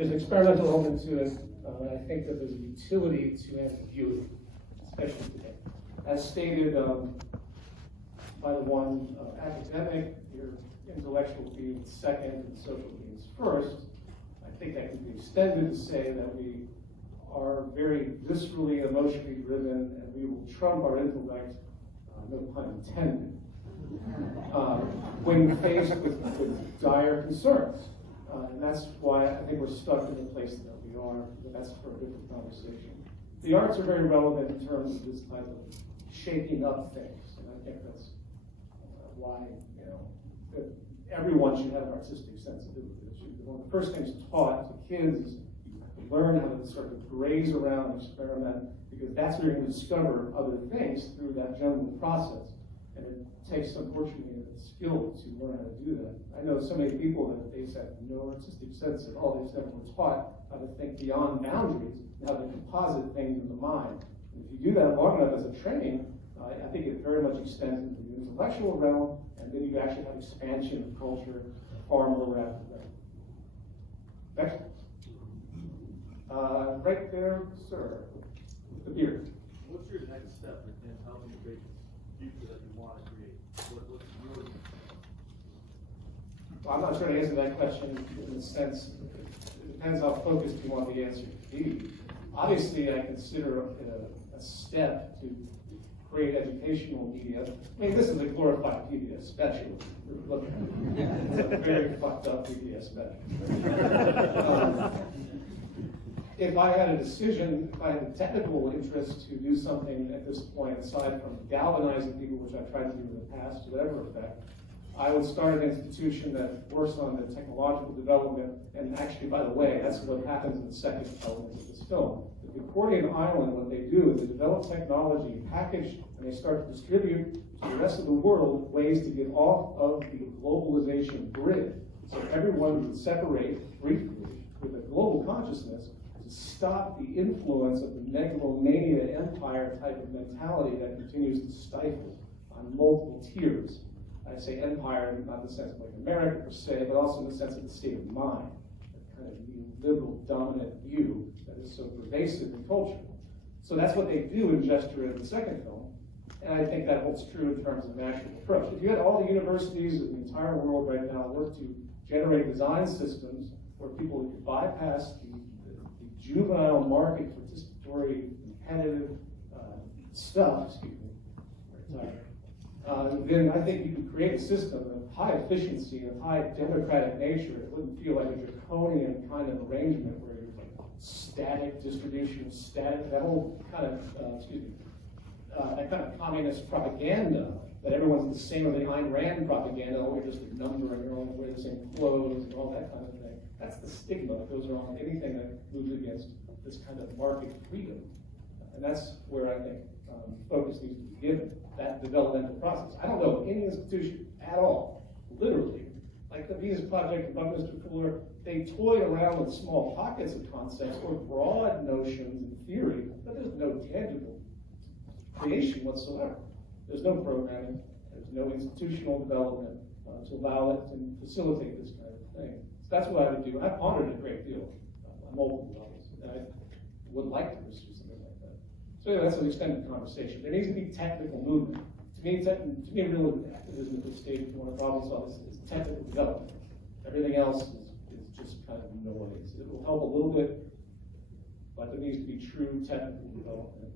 there's an experimental element to it. I think that there's a utility to ambiguity, especially today. As stated by the one academic, your intellectual being second and social beings first, I think that can be extended to say that we are very viscerally, emotionally driven, and we will trump our intellect, no pun intended, when faced with dire concerns. And that's why I think we're stuck in the place that we are, but that's for a different conversation. The arts are very relevant in terms of this type of shaking up things, and I think that's why, that everyone should have an artistic sensibility. One of the first things taught to kids is you learn how to sort of graze around and experiment, because that's where you're going to discover other things through that general process. And it takes, unfortunately, a skill to learn how to do that. I know so many people that they have no artistic sense at all. They just never were taught how to think beyond boundaries and how to composite things in the mind. And if you do that long enough as a training, I think it very much extends into the intellectual realm, and then you actually have expansion of culture far more rapidly. Next. Right there, sir, with the beard. What's your next step in helping create the future that you want to create? What's your... Well, I'm not sure to answer that question in the sense, it depends how focused you want the answer to be. Obviously, I consider a step to create educational media. I mean, this is a glorified PBS special. Look, it's a very fucked up PBS special. If I had a decision, if I had a technical interest to do something at this point, aside from galvanizing people, which I've tried to do in the past to whatever effect, I would start an institution that works on the technological development. And actually, by the way, that's what happens in the second element of this film. The Accordion Island, what they do is they develop technology, package, and they start to distribute to the rest of the world ways to get off of the globalization grid. So everyone would separate briefly with a global consciousness to stop the influence of the megalomania empire type of mentality that continues to stifle on multiple tiers. I say empire, not in the sense of like America per se, but also in the sense of the state of mind, that kind of neoliberal dominant view that is so pervasive in culture. So that's what they do in gesture in the second film, and I think that holds true in terms of national approach. If you had all the universities in the entire world right now work to generate design systems where people could bypass the juvenile market participatory competitive stuff, excuse me, very tired. Then I think you could create a system of high efficiency and high democratic nature. It wouldn't feel like a draconian kind of arrangement where you're like static distribution, static, that whole kind of, that kind of communist propaganda that everyone's the same, or the Ayn Rand propaganda, oh, you're just a number and you're only wearing the same clothes and all that kind of thing. That's the stigma that goes around anything that moves against this kind of market freedom. And that's where I think focus needs to be given, that developmental process. I don't know of any institution at all, literally, like the Mises Project and Buckminster Fuller, they toy around with small pockets of concepts or broad notions and theory, but there's no tangible creation whatsoever. There's no programming, there's no institutional development to allow it to facilitate this kind of thing. So that's what I would do. I've pondered it a great deal on multiple levels, and I would like to pursue something like that. So yeah, that's an extended conversation. There needs to be technical movement. To me, real activism at this stage, if you want to problem solve, is technical development. Everything else is just kind of noise. It will help a little bit, but there needs to be true technical development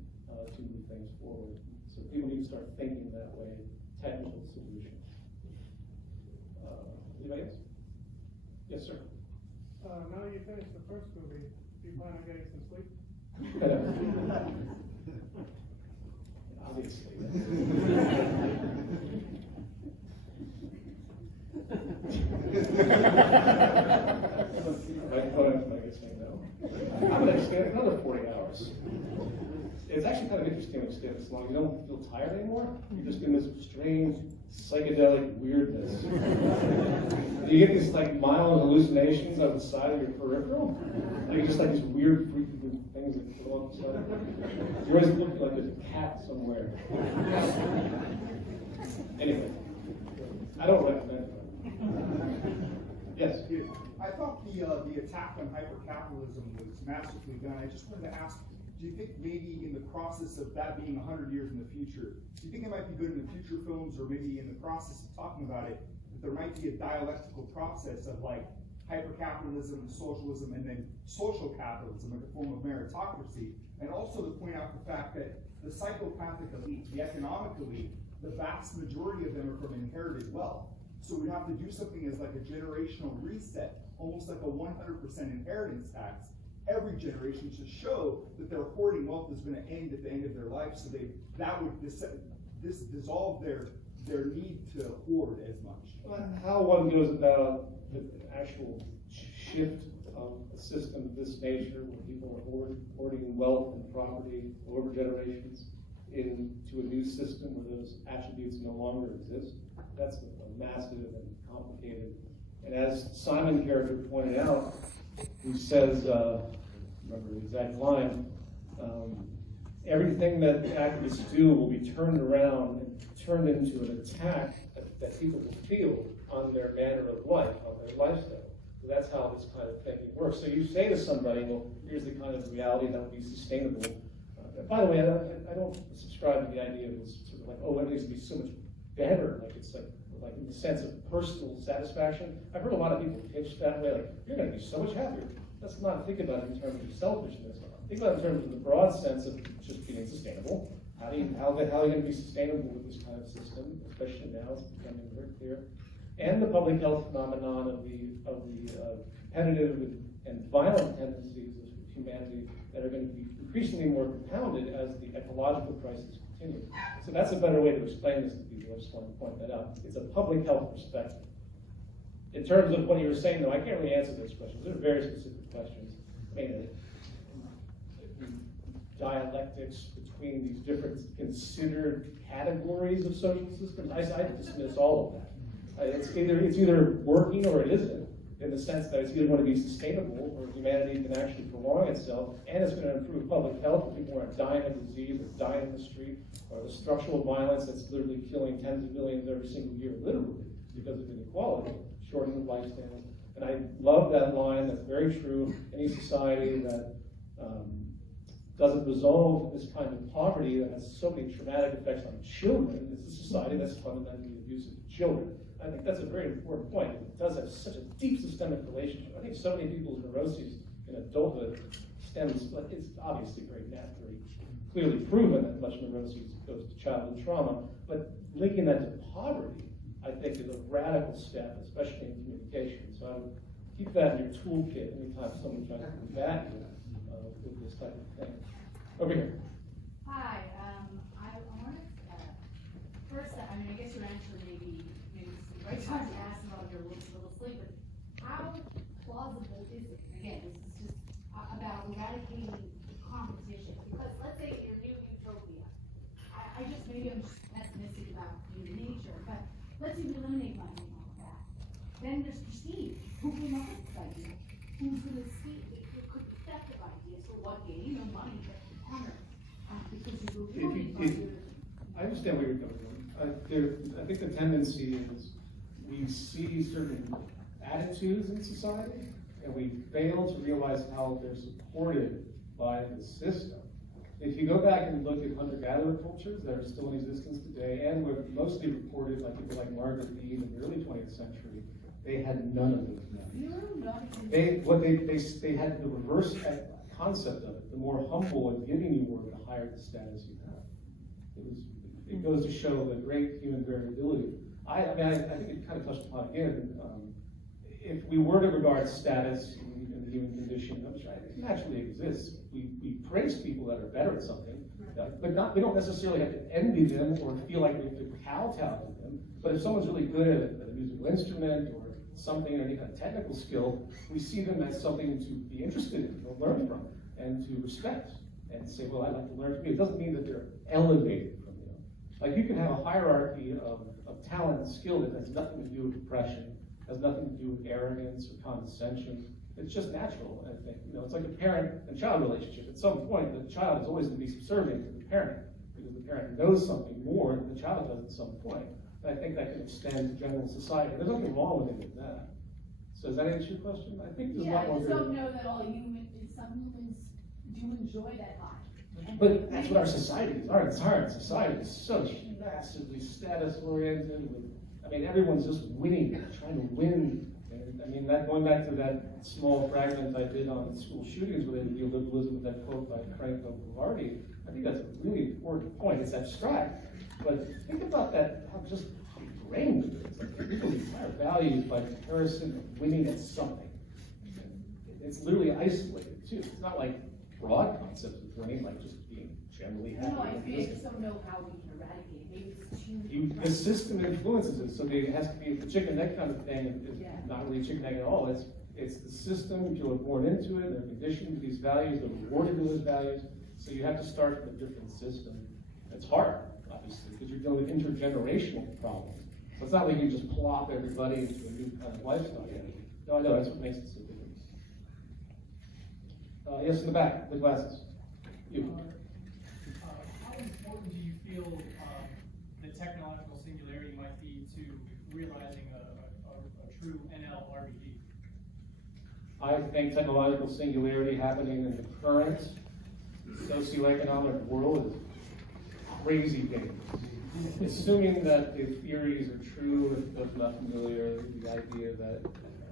to move things forward. So people need to start thinking that way, technical solutions. Anybody else? Yes, sir. Now you finished the first movie, do you plan on getting some sleep? Obviously. I guess I know. I'm going to extend another 40 hours. It's actually kind of interesting to extend this long. You don't feel tired anymore. You're just in this strange psychedelic weirdness. You get these like mild hallucinations on the side of your peripheral. Like just like these weird freaky things that go on the side. You're always looking like there's a cat somewhere. Anyway, I don't recommend it. Yes. I thought the attack on hypercapitalism was masterfully done. I just wanted to ask, do you think maybe in the process of that being 100 years in the future, do you think it might be good in the future films, or maybe in the process of talking about it, that there might be a dialectical process of like hypercapitalism, socialism, and then social capitalism, like a form of meritocracy, and also to point out the fact that the psychopathic elite, the economic elite, the vast majority of them are from inherited wealth. So we'd have to do something as like a generational reset, almost like a 100% inheritance tax, every generation, to show that their hoarding wealth is going to end at the end of their life. So that would dissolve their need to hoard as much. How one goes about the actual shift of a system of this nature, where people are hoarding wealth and property over generations into a new system where those attributes no longer exist, that's a massive and complicated. And as Simon character pointed out, who says, remember the exact line, everything that the activists do will be turned around and turned into an attack that people will feel on their manner of life, on their lifestyle. So that's how this kind of thinking works. So you say to somebody, well, here's the kind of reality that would be sustainable. By the way, I don't subscribe to the idea of this sort of like, oh, everything's going to be so much better. Like it's like in the sense of personal satisfaction. I've heard a lot of people pitch that way, like, you're going to be so much happier. Let's not think about it in terms of selfishness. Think about it in terms of the broad sense of just being sustainable. How are you going to be sustainable with this kind of system, especially now it's becoming very clear. And the public health phenomenon of the competitive and violent tendencies of humanity that are going to be increasingly more compounded as the ecological crisis continues. So that's a better way to explain this to people. I just want to point that out. It's a public health perspective. In terms of what you were saying, though, I can't really answer those questions. They're very specific questions. I mean, dialectics between these different considered categories of social systems, I dismiss all of that. It's either working or it isn't, in the sense that it's either going to be sustainable, or humanity can actually prolong itself, and it's going to improve public health, where people aren't dying of disease or dying in the street, or the structural violence that's literally killing tens of millions every single year, literally, because of inequality, shortening lifespans. And I love that line. That's very true. Any society that doesn't resolve this kind of poverty that has so many traumatic effects on children is a society that's fundamentally abusive to children. I think that's a very important point. It does have such a deep systemic relationship. I think so many people's neuroses in adulthood stems, but it's obviously very clearly proven that much neuroses goes to childhood trauma, but linking that to poverty, I think, is a radical step, especially in communication. So I would keep that in your toolkit anytime someone tries to combat you with this type of thing. Over here. Hi, I wanted, first, I mean, I guess your answer maybe this is the right time to ask about your little sleep, but how plausible is it? Again, this is just about eradicating competition, because let's say your new utopia. Maybe I'm just pessimistic about human nature, but let's even eliminate money and all of that. Then there's prestige. Who came up with this idea? Who's going to see it? It could be effective ideas for what gain or money that you honor. Because you will really I understand where you're coming from. I think the tendency is we see certain attitudes in society, and we fail to realize how they're supported by the system. If you go back and look at hunter-gatherer cultures that are still in existence today, and were mostly reported by people like Margaret Mead in the early 20th century, they had none of those values. They had the reverse concept of it. The more humble and giving you were, the higher the status you have. It goes to show the great human variability. I think it kind of touched upon again. If we were to regard status in the human condition, which naturally exists, we praise people that are better at something, but we don't necessarily have to envy them or feel like we have to kowtow to them. But if someone's really good at a musical instrument or something, or any kind of technical skill, we see them as something to be interested in, or learn from, and to respect, and say, well, I'd like to learn from you. It doesn't mean that they're elevated from you. Like, you can have a hierarchy of talent and skill that has nothing to do with oppression, has nothing to do with arrogance or condescension. It's just natural, I think. It's like a parent and child relationship. At some point, the child is always going to be subservient to the parent, because the parent knows something more than the child does at some point. And I think that can extend to general society. There's nothing wrong with any of that. So does that answer your question? I think there's a Yeah, lot I more. just there. don't know that some humans do enjoy that high. But that's what our society is. Our entire society is so massively status oriented. I mean, everyone's just winning, trying to win. And I mean, that going back to that small fragment I did on school shootings related to neoliberalism, that quote by Franco Lavardi, I think that's a really important point. It's abstract, but think about that, how ingrained it is. Like, people entire values by comparison of winning at something. It's literally isolated too. It's not like broad concepts of winning, like just being generally happy. No, I with agree, I existence. just don't know how we can eradicate it, maybe it's too. The system influences it, so there has to be the chicken egg kind of thing. It's Yeah. not really a chicken egg at all. It's the system. People are born into it. They're conditioned to these values. They're rewarded with those values. So you have to start from a different system. It's hard, obviously, because you're dealing with intergenerational problems. So it's not like you just plop everybody into a new kind of lifestyle. No, I know that's what makes it so different. Yes, in the back, the glasses. You. How important do you feel the technological singularity might be to realizing a true NLRBD? I think technological singularity happening in the current socioeconomic world is crazy dangerous. Assuming that the theories are true, if not familiar, the idea that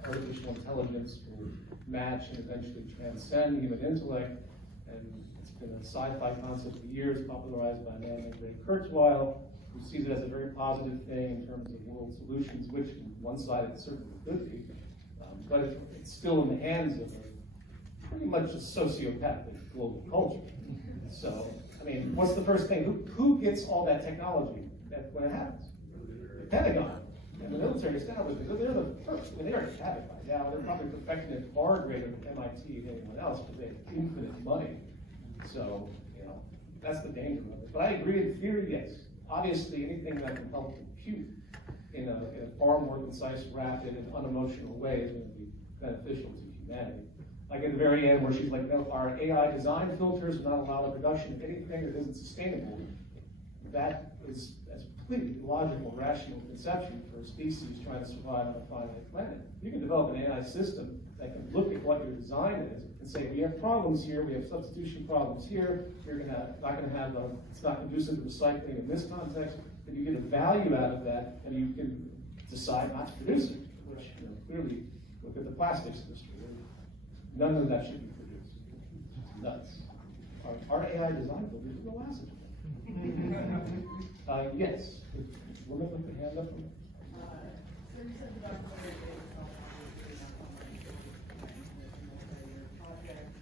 artificial intelligence will match and eventually transcend human intellect, and it's been a sci-fi concept for years, popularized by a man named Ray Kurzweil, who sees it as a very positive thing in terms of world solutions, which on one side it certainly could be, but it's still in the hands of pretty much a sociopathic global culture. So, I mean, what's the first thing? Who gets all that technology when it happens? The Pentagon and the military establishment. They're the first. I mean, they already have it by now. They're probably perfecting it far greater than MIT and anyone else because they have infinite money. So, that's the danger of it. But I agree in theory, yes. Obviously, anything that can help compute in a far more concise, rapid, and unemotional way is going to be beneficial to humanity. Like at the very end where she's like, no, our AI design filters will not allow the production of anything that isn't sustainable. That's a completely logical, rational conception for a species trying to survive on a finite planet. You can develop an AI system that can look at what your design is and say, we have problems here, we have substitution problems here, it's not conducive to recycling in this context, and you get a value out of that, and you can decide not to produce it, which clearly, look at the plastics industry. None of that should be produced. It's nuts. Our AI design filters are the last of them. Yes. Woman with the hand up. So you said the documentary is not your project.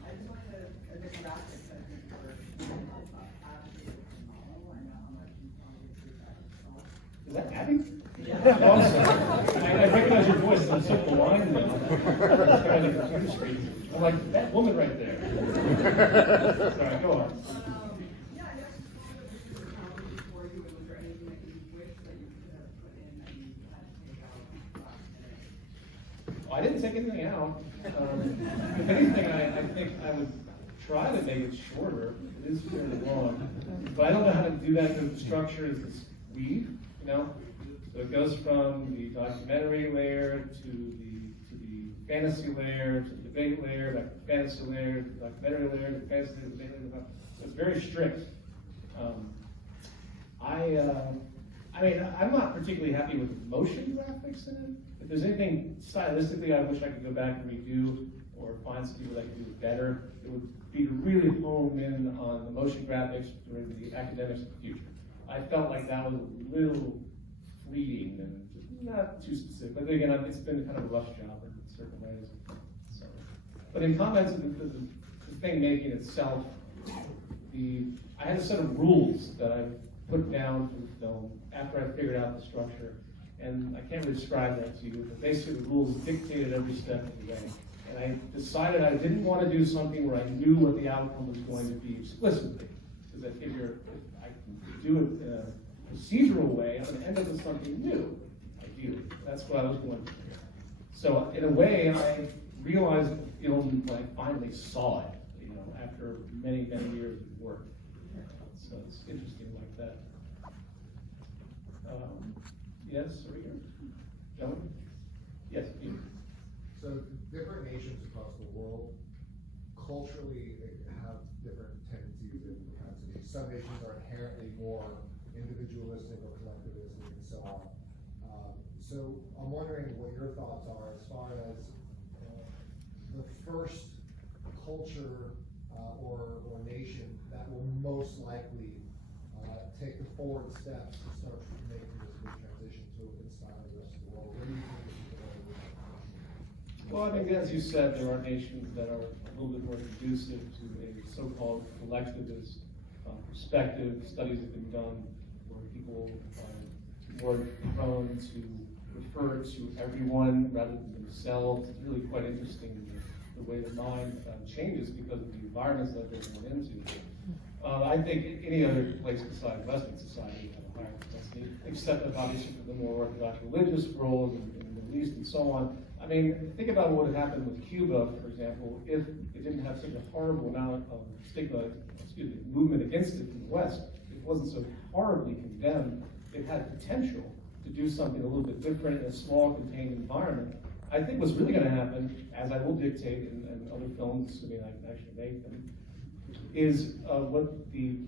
I just wanted a different graphics, I think, for Abby and Malo. I know how much you probably appreciate that. Is that Abby? Yeah. Oh, I'm sorry. I recognize your voice. I'm so blind now. Staring at the computer screen. I'm like, that woman right there. Sorry, go on. Yeah, I guess just wanted to do a challenge for you, and was there anything that you wish that you could have put in that you had to take out last minute? I didn't take anything out. If anything, I think I would try to make it shorter. It is fairly long. But I don't know how to do that because the structure is this weave, So it goes from the documentary layer to the fantasy layer, to the debate layer, back to the fantasy layer, to the documentary layer, to the fantasy layer, to the debate layer. So it's very strict. I'm not particularly happy with the motion graphics in it. If there's anything stylistically I wish I could go back and redo or find some people that could do it better, it would be to really hone in on the motion graphics during the academics of the future. I felt like that was a little fleeting and not too specific. But again, it's been kind of a rush job in certain ways. So, but in comments of the thing making itself, I had a set of rules that I put down for the film after I figured out the structure, and I can't really describe that to you, but basically the rules dictated every step of the way. And I decided I didn't want to do something where I knew what the outcome was going to be explicitly. Because if I can do it in a procedural way, I'm going to end up with something new, ideally. That's what I was going for. So in a way, I realized the film when I finally saw it, after many, many years of work. So it's interesting like that. Yes, over here. Gentlemen? Yes, you. So different nations across the world culturally have different tendencies and propensities. Some nations are inherently more individualistic or collectivistic and so on. So I'm wondering what your thoughts are as far as the first culture or nation that will most likely take the forward steps to start making this big transition to inspire the rest of the world. Where do you think this is going? Well, I think as you said, there are nations that are a little bit more conducive to a so-called collectivist perspective. Studies have been done where people are more prone to refer to everyone rather than themselves. It's really quite interesting the way the mind changes because of the environments that they're born into. I think any other place besides Western society would have a higher capacity, except that obviously for the more orthodox religious world and the Middle East and so on. I mean, think about what would happen with Cuba, for example, if it didn't have such a horrible amount of movement against it in the West. It wasn't so horribly condemned. It had potential to do something a little bit different in a small, contained environment. I think what's really going to happen, as I will dictate in other films, assuming I can actually make them, is what the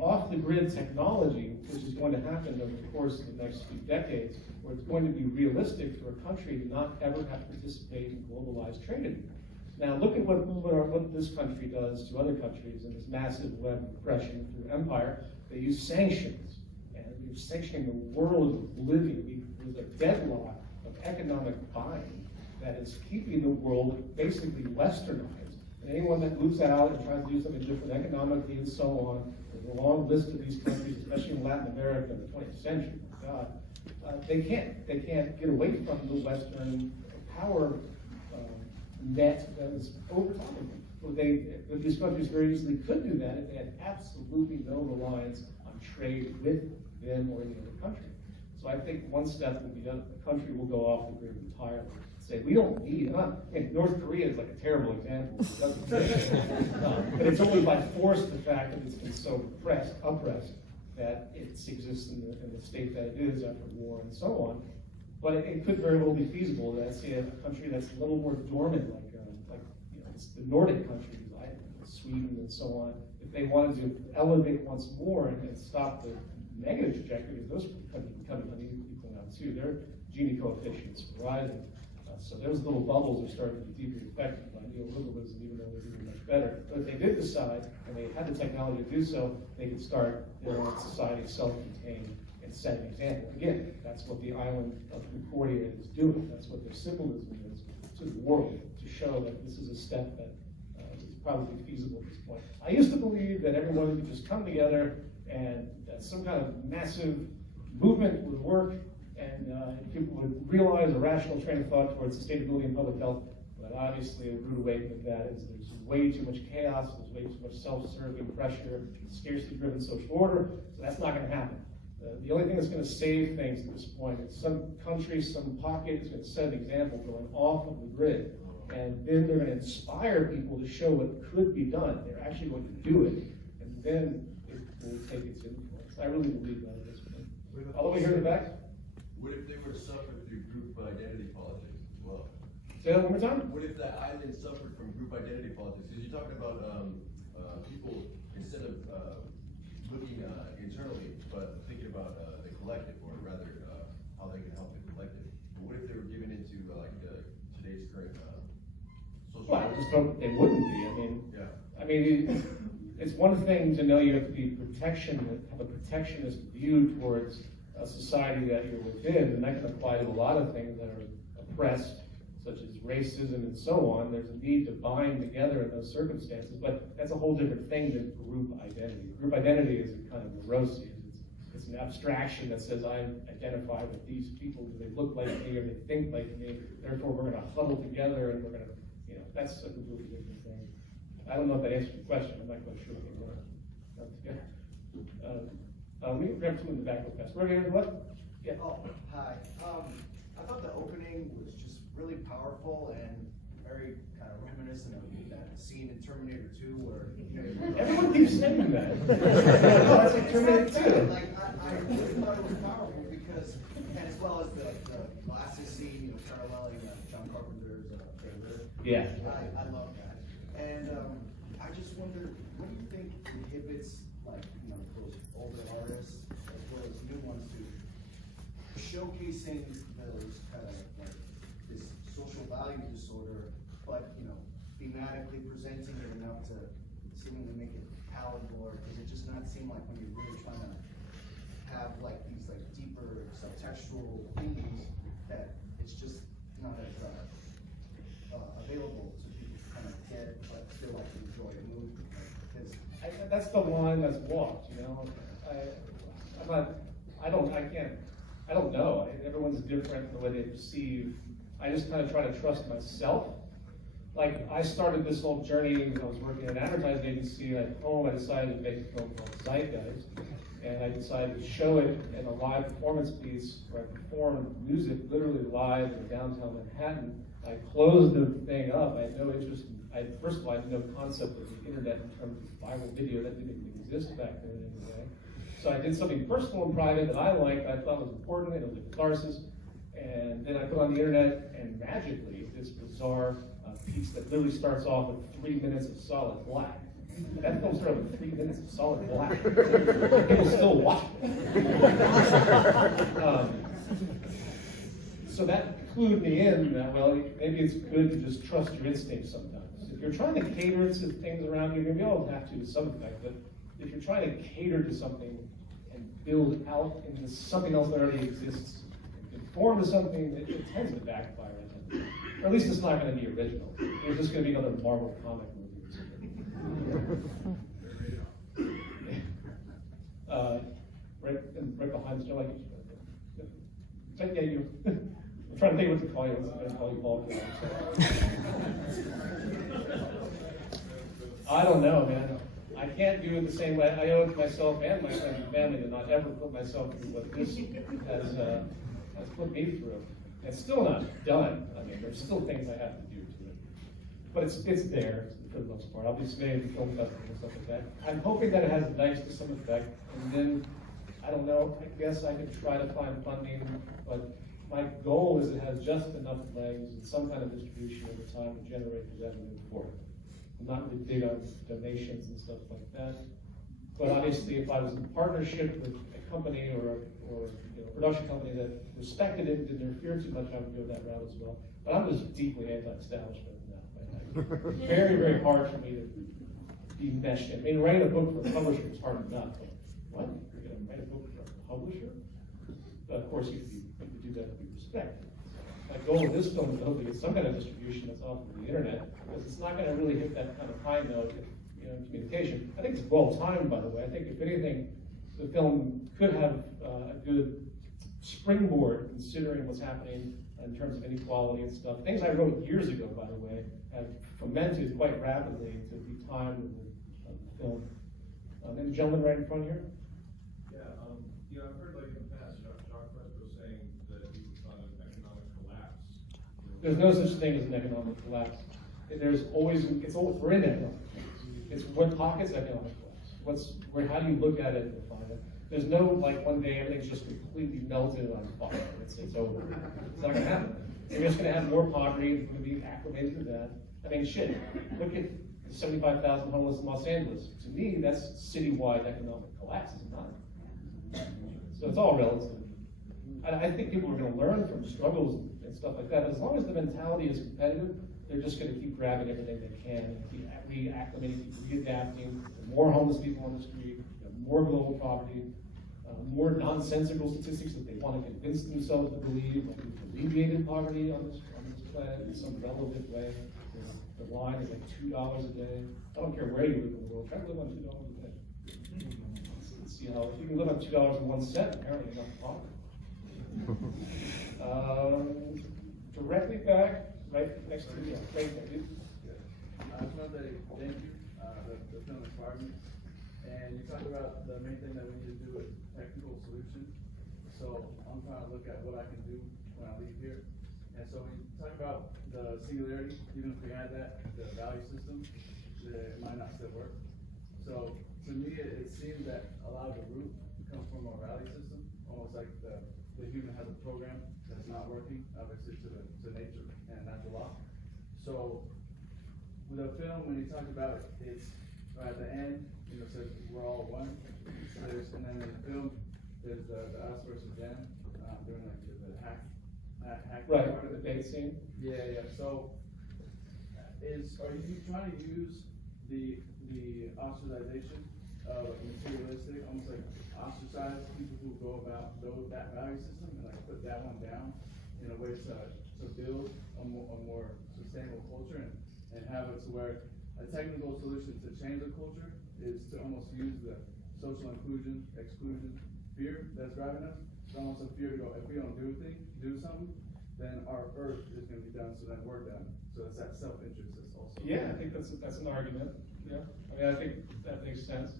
off-the-grid technology, which is going to happen over the course of the next few decades, where it's going to be realistic for a country to not ever have to participate in globalized trade anymore. Now, look at what this country does to other countries in this massive web of oppression through empire. They use sanctions, and they're sanctioning the world of oblivion. There's a deadlock of economic buying that is keeping the world basically westernized. And anyone that moves out and tries to do something different economically and so on, there's a long list of these countries, especially in Latin America in the 20th century, God, they can't get away from the Western power net that is over top of them. But these countries very easily could do that if they had absolutely no reliance on trade with them or any other country. So I think one step will be done. The country will go off the grid entirely. Say we don't need it. North Korea is like a terrible example. It doesn't but it's only by force of the fact that it's been so oppressed that it exists in the state that it is after war and so on. But it could very well be feasible that, say, a country that's a little more dormant, like it's the Nordic countries, Sweden and so on, if they wanted to elevate once more and stop the negative trajectory, those countries becoming unequal now too. Their Gini coefficients are rising. So those little bubbles are starting to be deeply affected by neoliberalism, even though they're doing much better. But if they did decide, and they had the technology to do so, they could start their own society self-contained and set an example. Again, that's what the island of Concordia is doing. That's what their symbolism is to the world, to show that this is a step that is probably feasible at this point. I used to believe that everyone could just come together and that some kind of massive movement would work and people would realize a rational train of thought towards sustainability and public health. But obviously, a rude awakening of that is there's way too much chaos, there's way too much self-serving pressure, scarcity-driven social order, so that's not going to happen. The only thing that's going to save things at this point is some country, some pocket is going to set an example going off of the grid. And then they're going to inspire people to show what could be done. They're actually going to do it. And then it will take its influence. I really believe that at this point. All the way here in the back. What if they were to suffer through group identity politics as well? Say that one more time? What if that island suffered from group identity politics? Because you're talking about people, instead of looking internally, but thinking about the collective, or rather how they can help the collective. But what if they were given into today's current social? Well, I just hope they wouldn't be. I mean, it's one thing to know you have to be have a protectionist view towards a society that you're within, and that can apply to a lot of things that are oppressed, such as racism and so on. There's a need to bind together in those circumstances, but that's a whole different thing than group identity. Group identity is kind of neuroses. It's an abstraction that says I identify with these people because they look like me or they think like me, therefore we're going to huddle together and we're going to, that's a completely different thing. I don't know if that answers your question. I'm not quite sure what you want. We can grab two in the back real fast. We're what? Yeah. Oh, hi. I thought the opening was just really powerful and very kind of reminiscent of that scene in Terminator 2 where, everyone keeps saying that. No, it's like Terminator 2. Like, I really thought it was powerful because, and as well as the paralleling John Carpenter's Favorite. Yeah. I love that. And I just wonder, what do you think inhibits, like, those older artists as well as new ones to showcasing those kind of like this social value disorder, but thematically presenting it enough to seemingly make it palatable, or does it just not seem like when you're really trying to have like these like deeper subtextual themes that it's just not as available to people to kind of get, but still like enjoy a movie? Because That's the line that's walked, I don't know. Everyone's different in the way they perceive. I just kind of try to trust myself. Like, I started this whole journey when I was working at an advertising agency. At home, I decided to make a film called Zeitgeist, and I decided to show it in a live performance piece where I performed music literally live in downtown Manhattan. I closed the thing up. I had no interest first of all, I had no concept of the internet in terms of viral video. That didn't even exist back then anyway. So I did something personal and private that I liked, I thought was important, and it was a catharsis. And then I put on the internet, and magically, this bizarre piece that literally starts off with 3 minutes of solid black. And that film started with 3 minutes of solid black. People still watch it. So that clued me in that, well, maybe it's good to just trust your instincts sometimes. If you're trying to cater to things around you, maybe you all have to some effect, but if you're trying to cater to something and build out into something else that already exists, and conform to something, it tends to backfire. Or at least it's not going to be original. It's just going to be another Marvel comic movie. Right behind you, yeah, you. I'm trying to think what to call you. I'm going to call you Paul. I don't know, man. I can't do it the same way. I owe it to myself and my friends and family to not ever put myself through what this has put me through. It's still not done. I mean, there's still things I have to do to it. But it's there for the most part. I'll be submitting to film festivals and stuff like that. I'm hoping that it has legs to some effect. And then, I don't know, I guess I could try to find funding, but my goal is it has just enough legs and some kind of distribution over time to generate the revenue for it. I'm not really big on donations and stuff like that. But obviously, if I was in partnership with a company or a production company that respected it and didn't interfere too much, I would go that route as well. But I'm just deeply anti-establishment now. Very, very hard for me to be meshed in. I mean, writing a book for a publisher is hard enough. But what? You're going to write a book for a publisher? But of course, you could do that with respect. My goal of this film is to hopefully get some kind of distribution that's off of the internet, because it's not going to really hit that kind of high note in communication. I think it's well timed, by the way. I think if anything, the film could have a good springboard considering what's happening in terms of inequality and stuff. Things I wrote years ago, by the way, have fermented quite rapidly to be timed with the film. And the gentleman right in front here? I've heard like in the past, Jacques Fresco saying that he thought of economic collapse. There's no such thing as an economic collapse. There's always, we're in economic collapse. It's what pockets economic collapse. How do you look at it and define it? There's no, like, one day everything's just completely melted on fire. It's over. It's not gonna happen. You're just gonna have more poverty, and you're gonna be acclimated to that. I mean, shit, look at 75,000 homeless in Los Angeles. To me, that's citywide economic collapse, is it not? So it's all relative. I think people are gonna learn from struggles and stuff like that. As long as the mentality is competitive, they're just gonna keep grabbing everything they can and keep reacclimating, keep readapting. More homeless people on the street, more global poverty, more nonsensical statistics that they want to convince themselves to believe, like we've alleviated poverty on this planet in some relevant way. The line is like $2 a day. I don't care where you live in the world, try to live on $2 a day. Let's see how, if you can live on $2.01, apparently you're not poverty. Directly back, right next to you. Great, thank you. I just want to say thank you. The film inspired me. And you talk about the main thing that we need to do is technical solutions. So I'm trying to look at what I can do when I leave here. And so when you talk about the singularity, even if we had that, the value system, it might not still work. So to me, it seems that a lot of the root comes from our value system, almost like the the human has a program that's not working, obviously to nature and natural law. So with a film, when you talk about it, it's right at the end, you know, it says we're all one. And then in the film, there's the us versus them, doing like the hack. Right, part of the debate scene. Yeah. So, are you trying to use the ostracization of materialistic, almost like ostracize people who go about that value system and like put that one down in a way to build a more sustainable culture and have it to where a technical solution to change the culture is to almost use the social inclusion, exclusion, fear that's driving us. It's almost a fear to go, if we don't do something, then our earth is gonna be done, so then we're done. So it's that self-interest that's also. Yeah, I think that's an argument, yeah. I mean, I think that makes sense.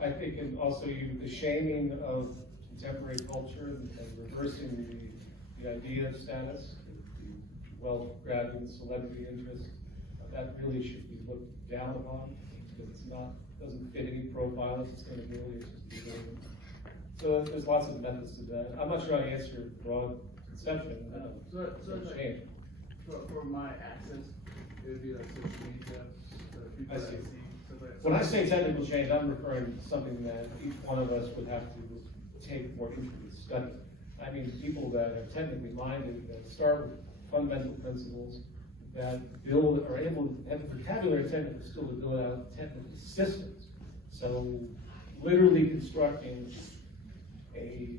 I think, and also the shaming of contemporary culture and reversing the idea of status, the wealth grabbing, celebrity interest, that really should be looked down upon, because it's doesn't fit any profile of sustainability, it's just irrelevant. So there's lots of methods to that. I'm not sure I answered your broad conception. Change. For my access, it would be like social media, people I that I see. see. Stuff like that. When I say technical change, I'm referring to something that each one of us would have to take more intricate study. I mean, people that are technically minded, that start with fundamental principles, that are able to have the vocabulary technical skill to build out technical systems. So literally constructing a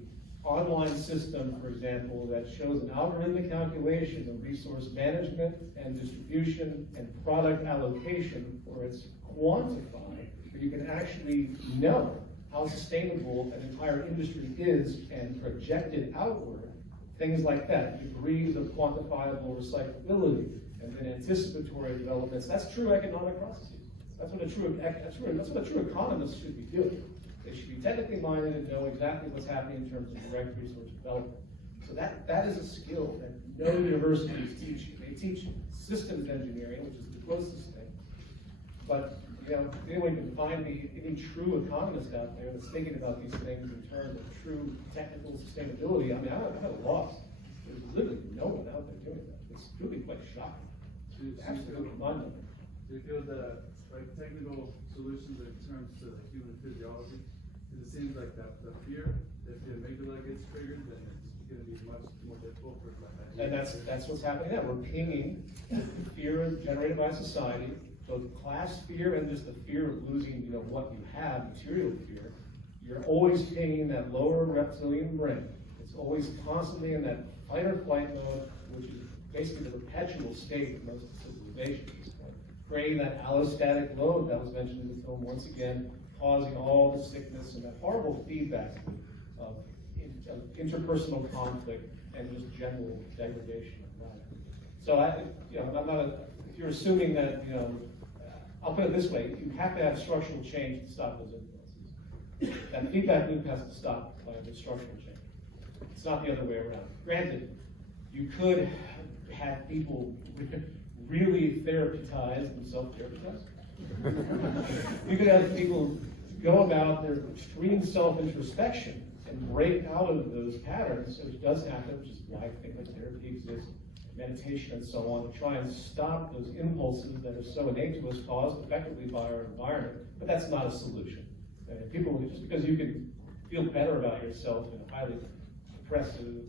online system, for example, that shows an algorithmic calculation of resource management and distribution and product allocation, where it's quantified, where you can actually know how sustainable an entire industry is and project it outward, things like that, degrees of quantifiable recyclability, and then anticipatory developments. That's true economic processes. That's what a true economist should be doing. They should be technically minded and know exactly what's happening in terms of direct resource development. So that is a skill that no universities teach you. They teach systems engineering, which is the closest thing. But anyone can find any true economist out there that's thinking about these things in terms of true technical sustainability. I mean, I'm at a loss. There's literally no one out there doing that. It's really quite shocking. It's absolutely mind-numbing. Do you feel that like technical solutions in terms to the human physiology? Because it seems like that the fear, if the amygdala gets triggered, then it's going to be much more difficult for like that. And that's what's happening now. We're pinging fear generated by society, both class fear and just the fear of losing, what you have, material fear. You're always pinging that lower reptilian brain. It's always constantly in that fight or flight mode, which is basically the perpetual state of most civilizations. Creating that allostatic load that was mentioned in the film once again, causing all the sickness and that horrible feedback of interpersonal conflict and just general degradation of life. So if you're assuming that, I'll put it this way, you have to have structural change to stop those influences. That feedback loop has to stop by the structural change. It's not the other way around. Granted, you could have people really therapeutize and self-therapeutize. You could have people go about their extreme self-introspection and break out of those patterns, which does happen, which is why things like therapy exists, meditation and so on, to try and stop those impulses that are so innate to us, caused effectively by our environment. But that's not a solution. And people, just because you can feel better about yourself in a highly depressive and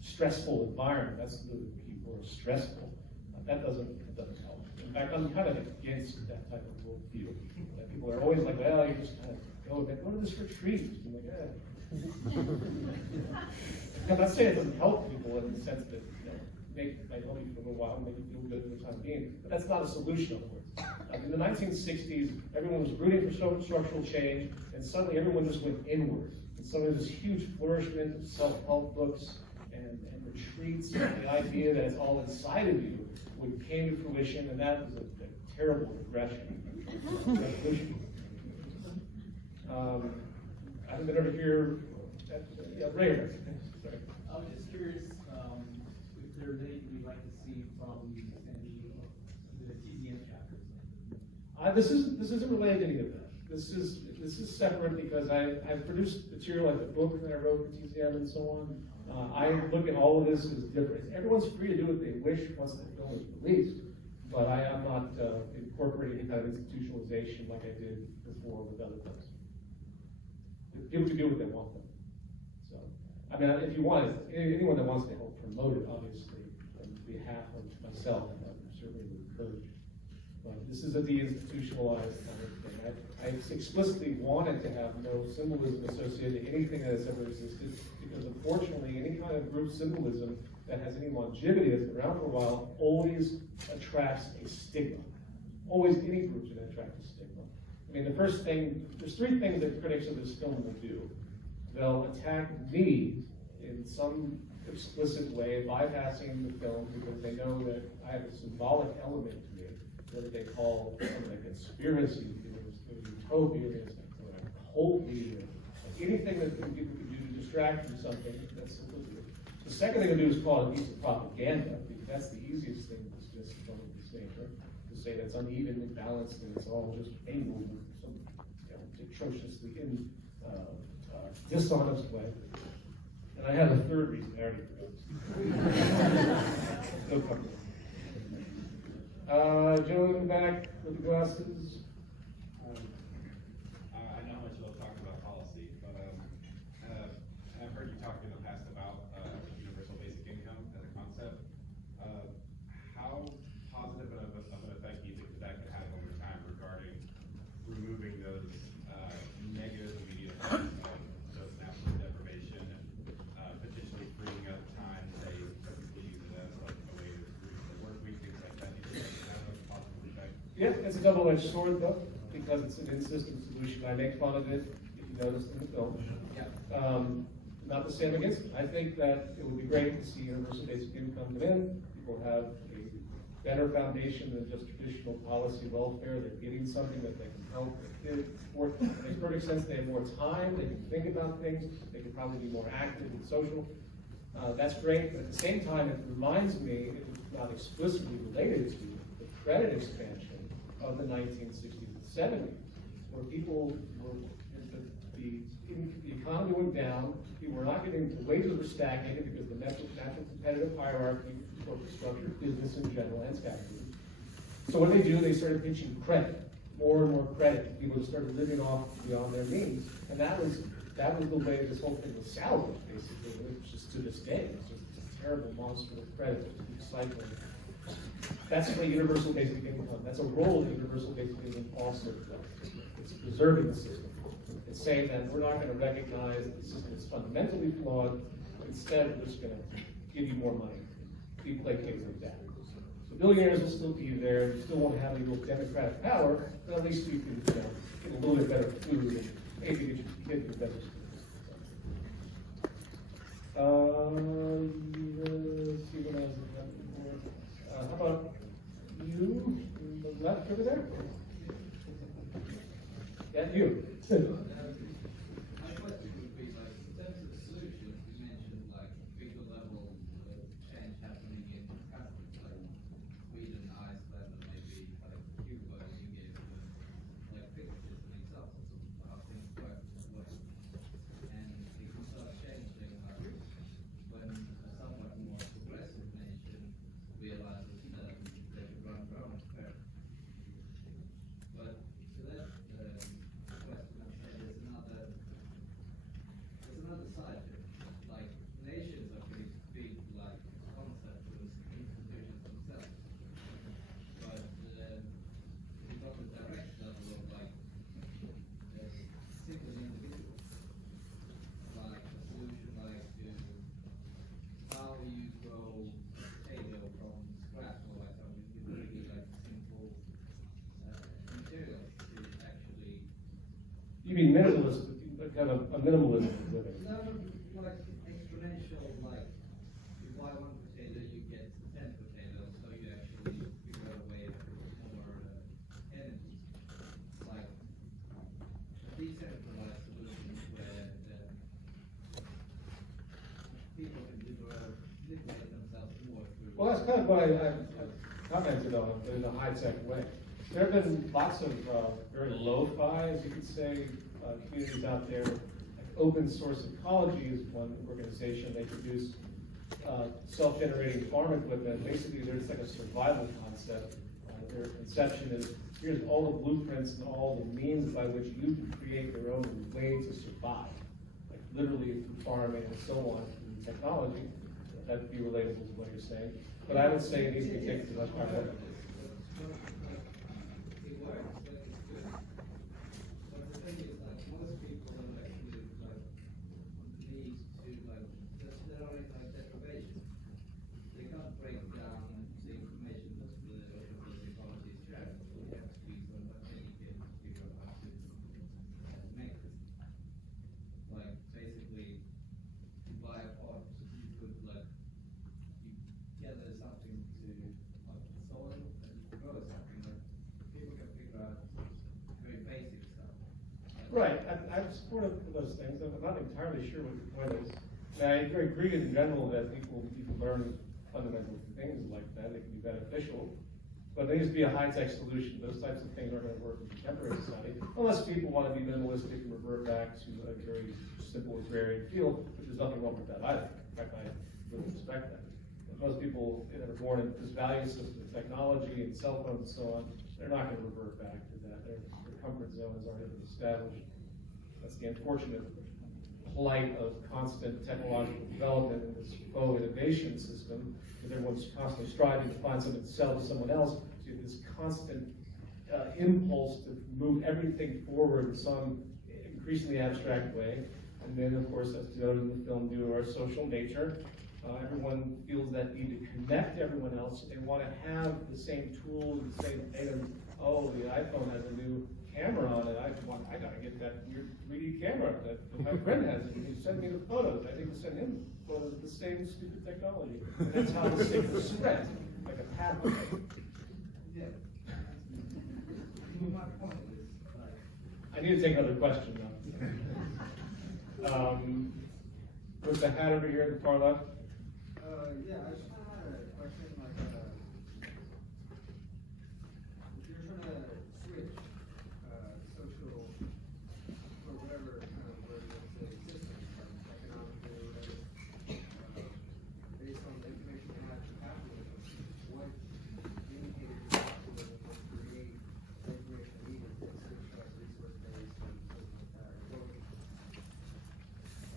stressful environment, that's the key word, stressful. That doesn't help. In fact, I'm kind of against that type of worldview. That people are always like, well, you just kind of go to this retreat. I'm like, I'm not saying it doesn't help people in the sense that might help you for a little while and make you feel good for the time being, but that's not a solution, of course. In the 1960s, everyone was rooting for structural change, and suddenly everyone just went inward. And so there was this huge flourishment of self-help books and retreats, and the idea that it's all inside of you came to fruition, and that was a terrible regression. Revolution. I haven't been over here. Ray. Sorry. I was just curious if there's anything you'd like to see from the TCM chapters. This isn't related to any of that. This is separate because I've produced material like the book that I wrote for TCM and so on. I look at all of this as different. Everyone's free to do what they wish once the film is released, but I am not incorporating any kind of institutionalization like I did before with other things. People can do what they want though. So, I mean, if you want, anyone that wants to help promote it, obviously, on behalf of myself, I certainly would encourage. But this is a deinstitutionalized kind of thing. I explicitly wanted to have no symbolism associated to anything that has ever existed, because unfortunately, any kind of group symbolism that has any longevity, that's been around for a while, always attracts a stigma. Always, any group's going to attract a stigma. I mean, the first thing, there's three things that critics of this film will do. They'll attack me in some explicit way, bypassing the film, because they know that I have a symbolic element to me, what they call something like conspiracy theories, utopia, cult theory, anything that people can do to distract from something. That's the second thing they'll do is call it a piece of propaganda, because that's the easiest thing to dismiss from this nature, to say that's unevenly balanced and it's all just a movement, some atrociously dishonest way. And I have a third reason, I already forgot. No problem. Gentleman in the back with the glasses. I know how much you love talking about policy, but I've heard you talk in the past about universal basic income as a concept. How positive of an effect do you think that could have over time regarding removing those negative immediate effects of just national deprivation and potentially freeing up time, say, to use it as like a way to reduce the work week, things like that? Do you think that has a positive effect? Yeah, it's a double-edged sword though, because it's an in-system solution. I make fun of it, if you notice in the film. Not to stand against it. I think that it would be great to see universal basic income come in. People have a better foundation than just traditional policy welfare. They're getting something that they can help their kids support. It makes perfect sense. They have more time. They can think about things. They can probably be more active and social. That's great. But at the same time, it reminds me, if it's not explicitly related to the credit expansion of the 1960s and 70s, where people were, the economy went down, people were not getting, the wages were stagnating because the natural competitive hierarchy, corporate structure, business in general, and capitalism. So what they do, they started pinching credit, more and more credit. People started living off beyond their means, and that was the way this whole thing was salvaged, basically. It's just to this day, it's just a terrible monster of credit that keeps cycling. That's what universal basic income, that's a role that universal basic income also does. It's preserving the system. It's saying that we're not going to recognize that the system is fundamentally flawed. Instead, we're just going to give you more money. Be placated with that. So billionaires will still be there. You still won't have any real democratic power, but at least you can, get a little bit better food and maybe get your kid to better schools. See what else is happening. How about you in the left over there? Yeah, you. My question would be, like, in terms of solutions, you mentioned, like, bigger level of change happening in countries like Sweden, Iceland, and maybe like Cuba, and you gave like pictures and examples of how things work as well. And it can start changing when a somewhat more progressive nation realizes that they can run their own affairs. But to that question, I'd say there's another side to it. Like, nations are pretty big, like, concepts and institutions themselves. But if you got the direct level of, like, single individuals, like a solution like how you grow potato from scratch, or like how you give really like simple materials to actually. You mean minimalist, kind of a minimalist living? No, like exponential, like you buy one potato, you get 10 potatoes, so you actually figure out a way to put more energy. Like decentralized solutions where people can liberate themselves more through. Well, that's kind of what I commented on, but in a high-tech way. There have been lots of very lo-fi, as you could say, communities out there. Like Open Source Ecology is one organization. They produce self-generating farm equipment. Basically, there's like a survival concept. Their conception is, here's all the blueprints and all the means by which you can create your own way to survive. Like literally through farming and so on, through technology. That'd be relatable to what you're saying. But I would say it needs to be taken to much higher level. It works, like it's good. But the thing is, like, most people don't actually, like, need to, like, there are, like, deprivation. They can't break down the information that the ecology is sharing. So you have to use them, but then you can figure out how to make it. Like, basically, you buy a pot, you could, like, you gather something to, like, soil, and you grow something, like, people can figure out very basic stuff. Right, I'm supportive of those things. I'm not entirely sure what your point is. I agree in general that people learn fundamental things like that. It can be beneficial. But there needs to be a high-tech solution. Those types of things aren't going to work in contemporary society unless people want to be minimalistic and revert back to a very simple agrarian field, which is nothing wrong with that either. In fact, I really respect that. But most people that are born in this value system of technology and cell phones and so on, they're not going to revert back to that. Their comfort zone has already been established. That's the unfortunate plight of constant technological development in this faux innovation system, because everyone's constantly striving to find something to sell to someone else. So you have this constant impulse to move everything forward in some increasingly abstract way. And then, of course, as noted in the film, due to our social nature, everyone feels that need to connect to everyone else. They want to have the same tools, the same items. Oh, the iPhone has a new camera on it. I gotta get that weird 3D camera that my friend has. And he sent me the photos. I need to send him photos of the same stupid technology. And that's how the signal spreads, like a pathway. Yeah. My point is, like, I need to take another question now. With the hat over here at the far left. Yeah, I just kind of had a question, like, if you're trying to switch, social, or whatever kind of word you want to say, systems, like economically or whatever, based on the information you have from capitalism, what indicators of capitalism will create the information needed to switch like resource based and something like that, or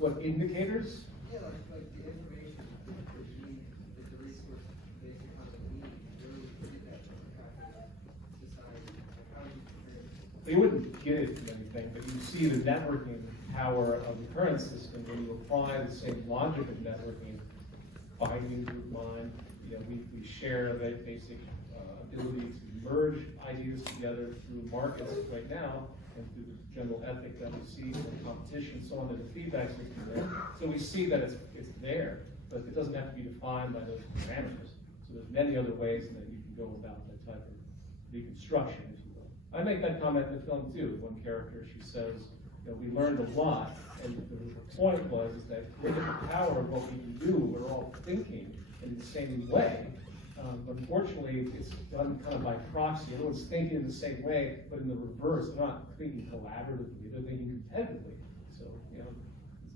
What indicators? yeah, like the information that you need, that the resource-based economy needs, where would you get that from a capitalist society? Like, how would you compare it? You wouldn't get it from anything, but you see the networking power of the current system when you apply the same logic of networking, finding group mind. You know, we share that basic ability to merge ideas together through markets right now, and through the general ethic that we see in the competition, so on, and the feedback system there. So we see that it's there, but it doesn't have to be defined by those parameters. So there's many other ways that you can go about that type of reconstruction, if you will. I make that comment in the film too. One character, she says, you know, we learned a lot, and the point was is that look at the power of what we can do. We're all thinking in the same way. Unfortunately, it's done kind of by proxy. Everyone's thinking in the same way, but in the reverse. They're not thinking collaboratively. They're thinking competitively. So, you know,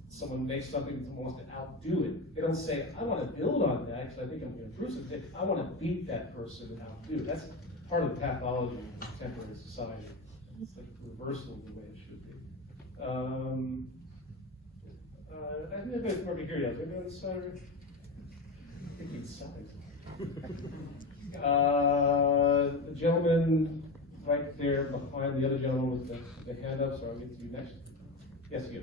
someone makes something and someone wants to outdo it. They don't say, I want to build on that because I think I'm going to improve something. I want to beat that person and outdo it. That's part of the pathology of contemporary society. It's like the reversal of the way it should be. I think there's over here. Maybe on this side. I think he's sides. The gentleman right there behind the other gentleman with the hand up, so I'll get to you next. Yes, you.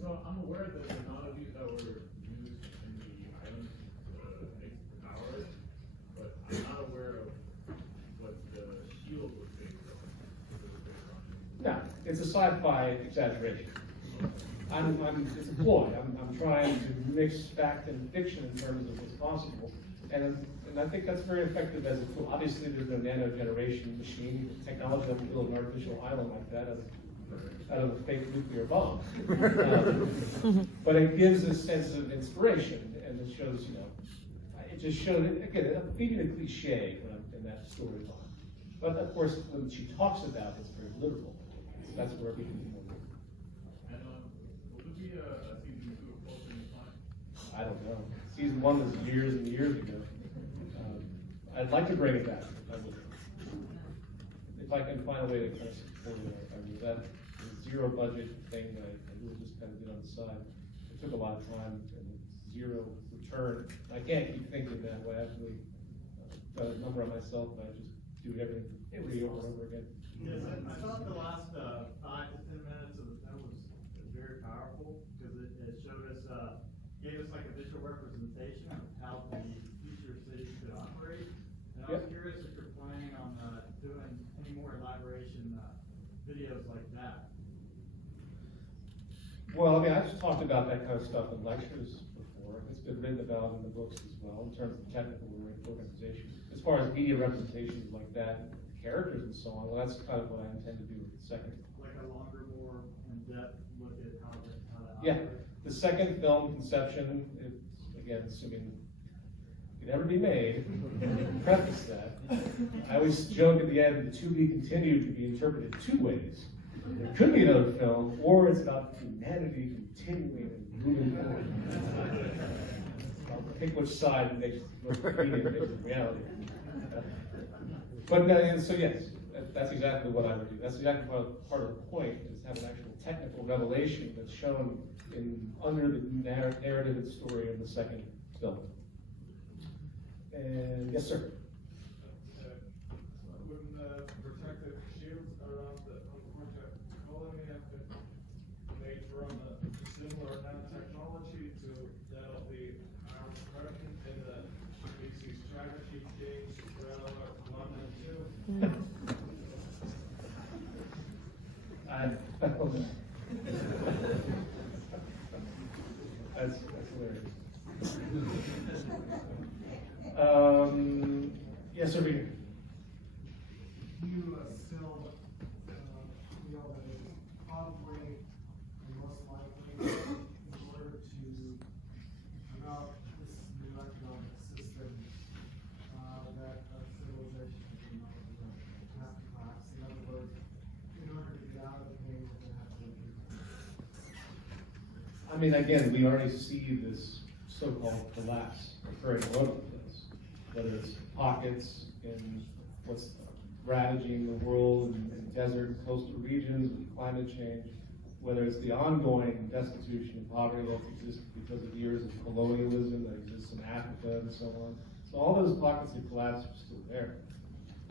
So I'm aware that the technologies that were used in the island to make the towers, but I'm not aware of what the shield was based on. No, it's a sci-fi exaggeration. It's a ploy. I'm trying to mix fact and fiction in terms of what's possible, and I think that's very effective as a tool. Obviously, there's no nano-generation machine technology that will build an artificial island like that out of a fake nuclear bomb. But it gives a sense of inspiration, and it shows, you know, it just shows, again, I'm feeding a cliche when I'm in that storyline. But of course, when she talks about it, it's very literal. So that's where we can do more work. And, will there be a season 2 of Closer in Time? I don't know. Season 1 was years and years ago. I'd like to bring it back. I would. If I can find a way to kind of support it, I mean, that zero budget thing, I really just kind of did on the side. It took a lot of time and zero return. I can't keep thinking that way. I've really done a number on myself, and I just do everything free over and over again. Yes, I thought the last 5 to 10 minutes of that was very powerful, because it showed us, gave us like a visual representation of how the future city could operate. And I was curious if you're planning on doing any more elaboration videos like that. Well, I mean, I've talked about that kind of stuff in lectures before. It's been written about in the books as well, in terms of technical organization. As far as media representations like that, characters and so on, well, that's kind of what I intend to do with the second. Like a longer, more in-depth look at how that Yeah, operates. the second film conception, it's, again, assuming it could ever be made, preface that. I always joke at the end, the to be continued could be interpreted 2 ways. There could be another film, or it's about humanity continuing and moving forward. I'll pick which side makes it reality. But so yes, that's exactly what I would do. That's exactly part of the point, is have an actual technical revelation that's shown under the narrative and story of the second film. And yes, sir. When the protective shields around the project colony have been made from a similar nanotechnology to that of the Iron Curtain in the species strategy games Umbrella 1 and 2. That's hilarious. Yes, sir. Reader. You still feel that it's probably and most likely in order to develop this new economic system that civilization has to collapse. In other words, in order to get out of the pain, we're going to have to I mean, again, we already see this so-called collapse occurring all over the place, whether it's pockets in what's ravaging the world in desert and coastal regions with climate change, whether it's the ongoing destitution and poverty that exists because of years of colonialism that exists in Africa and so on. So all those pockets of collapse are still there.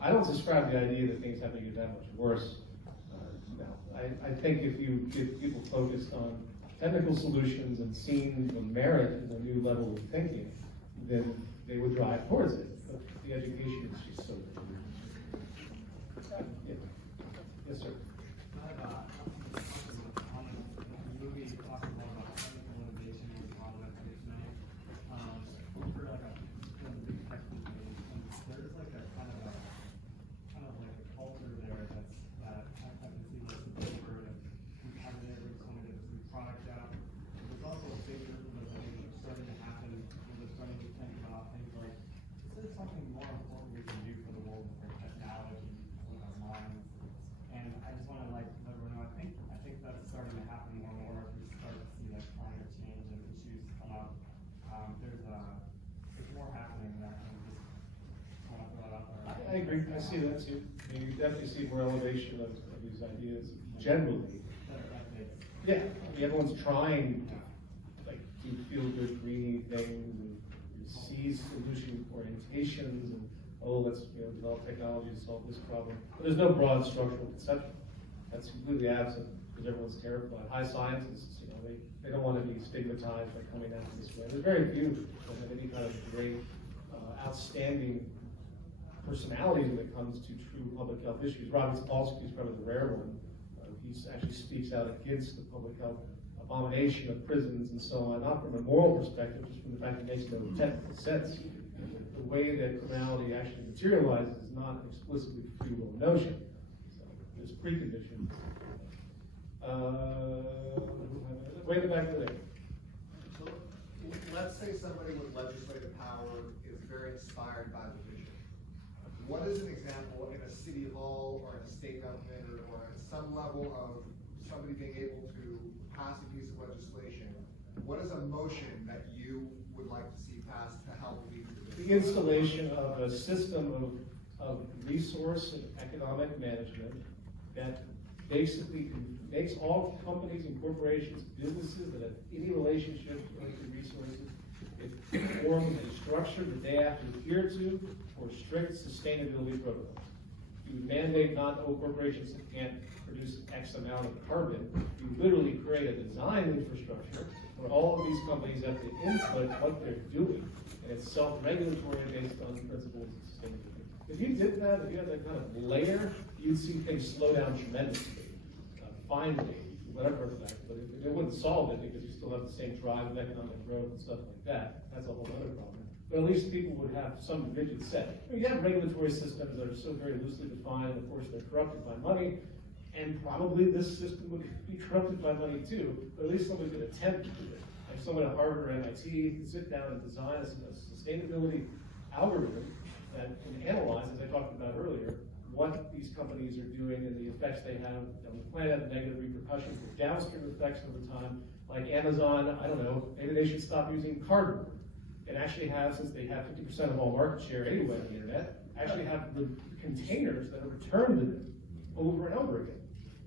I don't subscribe to the idea that things have to get that much worse. No. I think if you get people focused on technical solutions and seeing the merit in a new level of thinking, then they would drive towards it. But the education is just so good. Yeah. Yes, sir. On the movie, you talked more about technical innovation and automation. For like a big technical age, and there's like a kind of like a culture there that I can see like the paper and we have it, we just want to get this new product out. There's also a big movement of things starting to happen, and they're starting to think about things like, is there something more important we can do for the world with our technology, with our minds? And I just want to like let everyone know, I think that's starting to happen more and more as we start to see like climate change and issues come up. There's more happening there, and just want to throw it out there. I agree. I see that too. I mean, you definitely see more elevation of these ideas generally. Yeah, I mean, everyone's trying to like do feel-good, greeny things and see solution orientations and let's develop technology to solve this problem. But there's no broad structural conception. That's completely absent because everyone's terrified. High scientists, they don't want to be stigmatized by coming out this way. There's very few that have any kind of great, outstanding personalities when it comes to true public health issues. Robert Sapolsky is probably the rare one. He actually speaks out against the public health abomination of prisons and so on, not from a moral perspective, just from the fact that it makes no technical sense. The way that criminality actually materializes is not an explicitly free will notion. So there's preconditions. Way in the back of the day. So let's say somebody with legislative power is very inspired by the vision. what is an example in a city hall or in a state government or at some level of somebody being able to pass a piece of legislation? What is a motion that you would like to see passed to help lead to this? The installation of a system of resource and economic management that basically makes all companies and corporations, businesses that have any relationship to resources, it forms a structure that they have to adhere to for strict sustainability programs. You would mandate non-oil corporations that can't produce X amount of carbon. You literally create a design infrastructure where all of these companies have to input what they're doing, and it's self-regulatory based on principles of sustainability. If you did that, if you had that kind of layer, you'd see things slow down tremendously. Finally, whatever effect, but it wouldn't solve it because you still have the same drive of economic growth and stuff like that. That's a whole other problem. But at least people would have some rigid set. You have regulatory systems that are so very loosely defined, and of course they're corrupted by money, and probably this system would be corrupted by money too, but at least somebody could attempt to do it. Like someone at Harvard or MIT could sit down and design a sustainability algorithm that can analyze, as I talked about earlier, what these companies are doing and the effects they have on the planet, the negative repercussions, the downstream effects over time. Like Amazon, I don't know, maybe they should stop using cardboard and actually have, since they have 50% of all market share anyway on the internet, actually have the containers that are returned to them over and over again.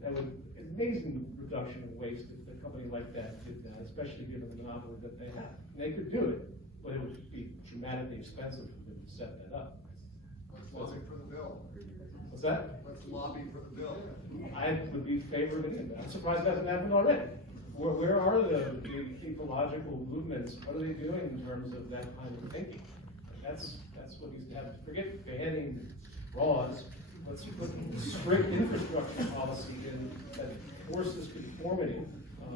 That would, an amazing reduction in waste if a company like that did that, especially given the monopoly that they have. And they could do it, but it would be dramatically expensive for them to set that up. Let's lobby for the bill. What's that? Let's lobby for the bill. I would be favored in it. I'm surprised that hasn't happened already. Where are the ecological movements? What are they doing in terms of that kind of thinking? That's what needs to happen. Forget banning laws. Let's put strict infrastructure policy in that forces conformity.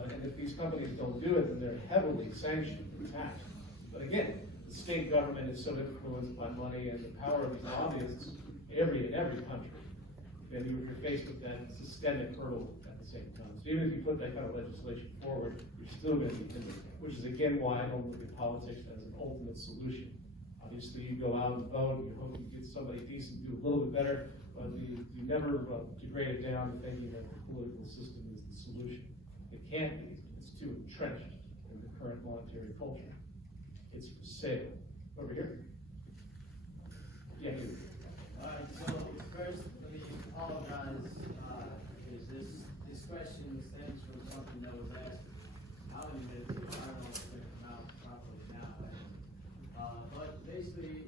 And if these companies don't do it, then they're heavily sanctioned and taxed. But again, the state government is so influenced by money and the power of these lobbyists in every country. Then you're faced with that systemic hurdle at the same time. So even if you put that kind of legislation forward, you're still going to be hindered, which is again why I don't look at politics as an ultimate solution. Obviously, you go out and vote, you hope you get somebody decent, do a little bit better, but you never degrade it down to thinking that the political system is the solution. It can't be. It's too entrenched in the current monetary culture. It's for sale. Over here. Yeah. Alright, so first, let me apologize, because this question stems from something that was asked out in the, I don't know if it's come out properly now. But basically,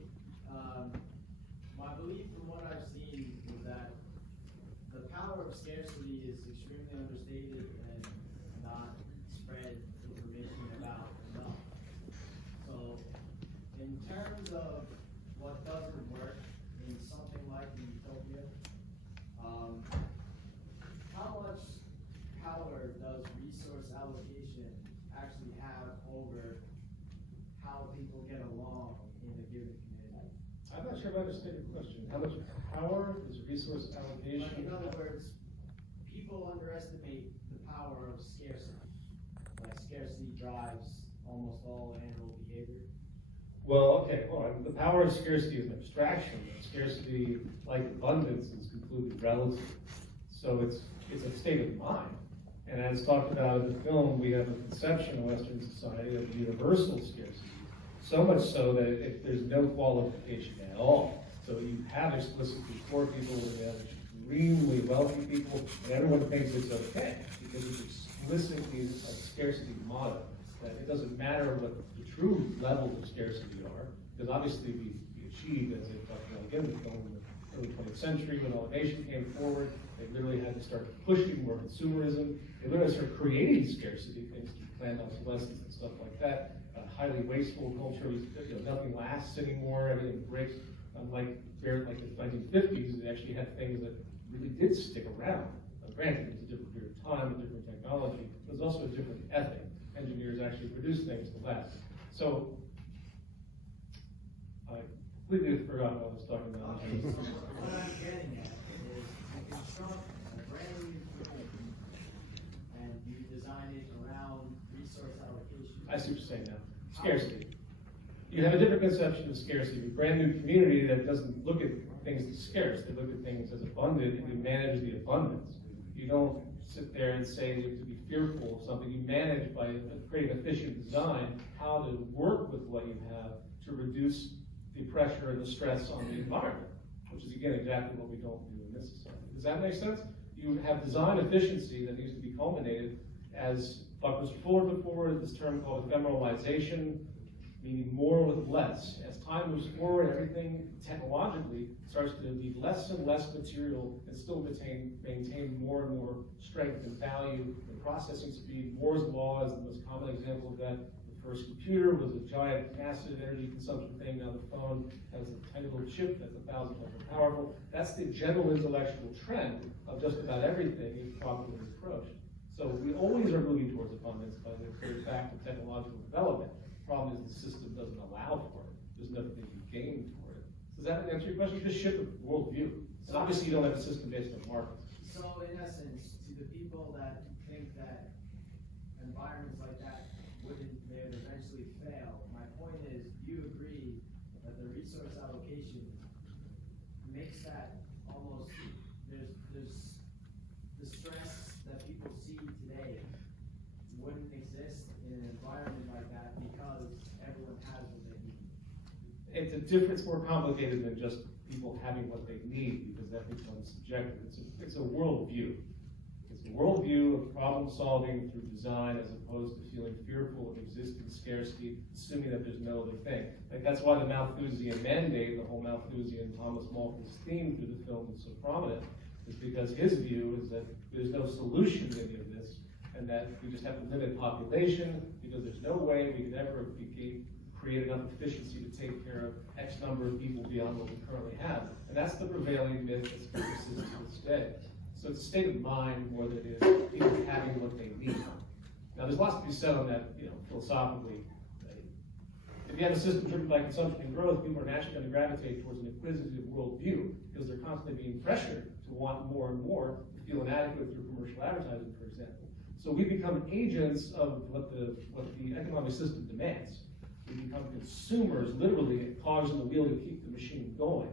my belief from what I've seen is that the power of scarcity is extremely understated and not spread information about enough. So, in terms of what doesn't work in something like the utopia, how much power does resource allocation actually have over how people get along in a given community? I'm not sure if I understand your question. How much power is resource allocation? Like, in other words, people underestimate the power of scarcity. Like, scarcity drives almost all animal behavior. Well, okay, hold on. The power of scarcity is an abstraction. Scarcity, like abundance, is completely relative. So it's a state of mind. And as talked about in the film, we have a conception in Western society of universal scarcity. So much so that if there's no qualification at all. So you have explicitly poor people, you have extremely wealthy people, and everyone thinks it's okay because it's explicitly a scarcity model. That it doesn't matter what the true levels of scarcity are, because obviously we achieved, as I talked about again, in the early 20th century when automation came forward, they literally had to start pushing more consumerism. They literally started creating scarcity, things like planned obsolescence and stuff like that. Highly wasteful culture, nothing lasts anymore, everything breaks. Like the 1950s, they actually had things that really did stick around. Granted, it was a different period of time, a different technology, but it was also a different ethic. Engineers actually produce things to last. So, I completely forgot what I was talking about. Okay, so what I'm getting at is to construct a brand new community and you design it around resource allocation. I see what you're saying now. Scarcity. You have a different conception of scarcity. A brand new community that doesn't look at things as scarce, they look at things as abundant, and you manage the abundance. You don't sit there and say you have to be fearful of something. You manage by creating efficient design, how to work with what you have to reduce the pressure and the stress on the environment, which is again exactly what we don't do in this society. Does that make sense? You have design efficiency that needs to be culminated, as Dr. Fuller put forward, this term called ephemeralization, meaning more with less. As time moves forward, everything technologically starts to be less and less material and still maintain more and more strength and value and processing speed. Moore's law is the most common example of that. The first computer was a giant, massive energy consumption thing. Now the phone has a tiny little chip that's 1,000 times more powerful. That's the general intellectual trend of just about everything if properly approached. So we always are moving towards abundance by the very fact of technological development. The problem is the system doesn't allow for it. There's nothing to be gained for it. Does that answer your question? Just shift the worldview. And obviously you don't have a system based on markets. So in essence, to the people that think that environments like that they would eventually fail, my point is, do you agree that the resource allocation makes that almost, there's the stress that people see today wouldn't exist in an environment like that because everyone has what they need? It's more complicated than just people having what they need, because that becomes subjective. It's a worldview. It's a worldview of problem solving through design as opposed to feeling fearful of existing scarcity, assuming that there's no other thing. Like that's why the Malthusian mandate, the whole Malthusian Thomas Malthus theme through the film is so prominent, is because his view is that there's no solution to any of this, and that we just have to limit population because there's no way we could ever create enough efficiency to take care of X number of people beyond what we currently have. And that's the prevailing myth that's persistent to this day. So it's a state of mind more than it is people having what they need. Now there's lots to be said on that, philosophically. If you have a system driven by consumption and growth, people are naturally going to gravitate towards an acquisitive worldview because they're constantly being pressured to want more and more, to feel inadequate through commercial advertising, for example. So we become agents of what the economic system demands. We become consumers, literally, cogs in the wheel to keep the machine going.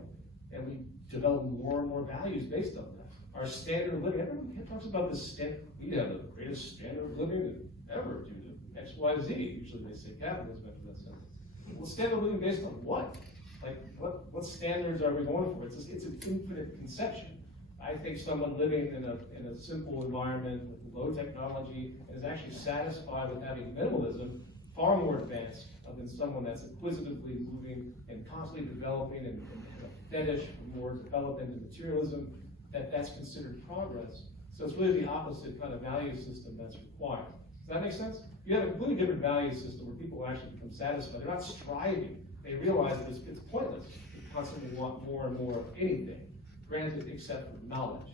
And we develop more and more values based on that. Our standard of living, everyone talks about this we have the greatest standard of living ever due to X, Y, Z. Usually they say capitalism after that sentence. Well, standard of living based on what? Like, what standards are we going for? It's an infinite conception. I think someone living in a simple environment with low technology and is actually satisfied with having minimalism far more advanced than someone that's acquisitively moving and constantly developing and a fetish for more development and materialism, that's considered progress. So it's really the opposite kind of value system that's required. Does that make sense? You have a completely different value system where people actually become satisfied. They're not striving. They realize that it's pointless. They constantly want more and more of anything, granted except for knowledge.